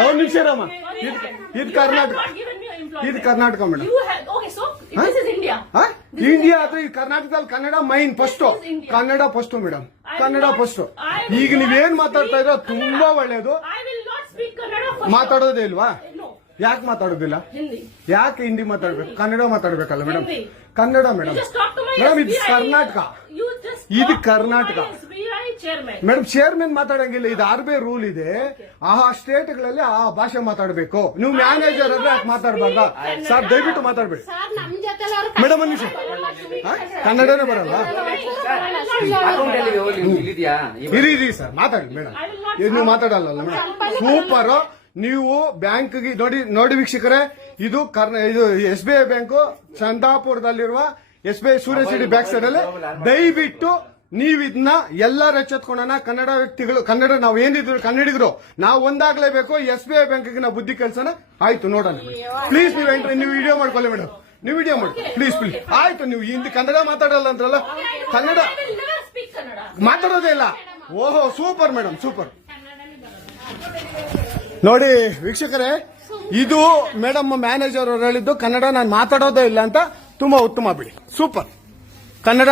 ಒಂದು ನಿಮಿಷ ರಾಮ, ಇದು ಕರ್ನಾಟಕ, ಇದು ಕರ್ನಾಟಕ ಮೇಡಮ್. ಇಂಡಿಯಾ ಅದು ಈ ಕರ್ನಾಟಕದಲ್ಲಿ Kannada main first, Kannada first madam, Kannada first. ಈಗ ನೀವೇನ್ ಮಾತಾಡ್ತಾ ಇರೋ ತುಂಬಾ ಒಳ್ಳೇದು. ಮಾತಾಡೋದೇ ಇಲ್ವಾ? ಯಾಕೆ ಮಾತಾಡೋದಿಲ್ಲ? ಯಾಕೆ ಹಿಂದಿ ಮಾತಾಡ್ಬೇಕು? ಕನ್ನಡ ಮಾತಾಡ್ಬೇಕಲ್ಲ ಮೇಡಮ್? ಕನ್ನಡ ಮೇಡಮ್. ಮೇಡಮ್ ಇದು ಕರ್ನಾಟಕ, ಇದು ಕರ್ನಾಟಕ ಮೇಡಮ್. ಚೇರ್ಮನ್ ಮಾತಾಡಂಗಿಲ್ಲ, ಇದು ಆರ್ಬಿ ರೂಲ್ ಇದೆ. ಆ ಸ್ಟೇಟ್ಗಳಲ್ಲಿ ಆ ಭಾಷೆ ಮಾತಾಡಬೇಕು. ನೀವು ಮ್ಯಾನೇಜರ್ ಆದ್ರೆ ಯಾಕೆ ಮಾತಾಡ್ಬಾರ್ದ ಸರ್? ದಯವಿಟ್ಟು ಮಾತಾಡ್ಬೇಡಿ ಮೇಡಮ್. ಒಂದು ನಿಮಿಷ, ಕನ್ನಡನೇ ಬರಲ್ಲ? ಇರಿ ಸರ್, ಮಾತಾಡಿ ಮೇಡಮ್. ನೀವು ಮಾತಾಡಲ್ಲ ಮೇಡಮ್? ಸೂಪರ್. ನೀವು ಬ್ಯಾಂಕ್ಗೆ ನೋಡಿ ವೀಕ್ಷಕರೇ, ಇದು SBI ಬ್ಯಾಂಕು ಚಂದಾಪುರದಲ್ಲಿರುವ SBI ಸೂರ್ಯ ಸಿಟಿ ಬ್ಯಾಕ್ ಸೈಡ್ ಅಲ್ಲಿ. ದಯವಿಟ್ಟು ನೀವು ಇದನ್ನ ಎಲ್ಲರೂ ಎಚ್ಚೆತ್ಕೊಳ್ಳೋಣ. ಕನ್ನಡ ವ್ಯಕ್ತಿಗಳು, ಕನ್ನಡ ನಾವು ಏನಿದ್ರು ಕನ್ನಡಿಗರು, ನಾವು ಒಂದಾಗ್ಲೇಬೇಕು. SBI ಬ್ಯಾಂಕ್ಗೆ ನಾವು ಬುದ್ಧಿ ಕಲ್ಸೋಣ. ಆಯ್ತು, ನೋಡೋಣ ಪ್ಲೀಸ್. ನೀವು ವಿಡಿಯೋ ಮಾಡ್ಕೊಳ್ಳಿ ಮೇಡಮ್, ನೀವು ವಿಡಿಯೋ ಮಾಡಿ ಪ್ಲೀಸ್. ಆಯ್ತು, ನೀವು ಹಿಂದಿ ಕನ್ನಡ ಮಾತಾಡಲ್ಲ ಅಂದ್ರಲ್ಲ? ಕನ್ನಡ ಮಾತಾಡೋದೇ ಇಲ್ಲ. ಓಹೋ, ಸೂಪರ್ ಮೇಡಮ್, ಸೂಪರ್. ನೋಡಿ ವೀಕ್ಷಕರೇ, ಇದು ಮೇಡಮ್ ಮ್ಯಾನೇಜರ್ ಅವರು ಹೇಳಿದ್ದು ಕನ್ನಡ ನಾನು ಮಾತಾಡೋದೇ ಇಲ್ಲ ಅಂತ. ತುಂಬಾ ಉತ್ತಮ ಬಿಡಿ, ಸೂಪರ್. ಕನ್ನಡ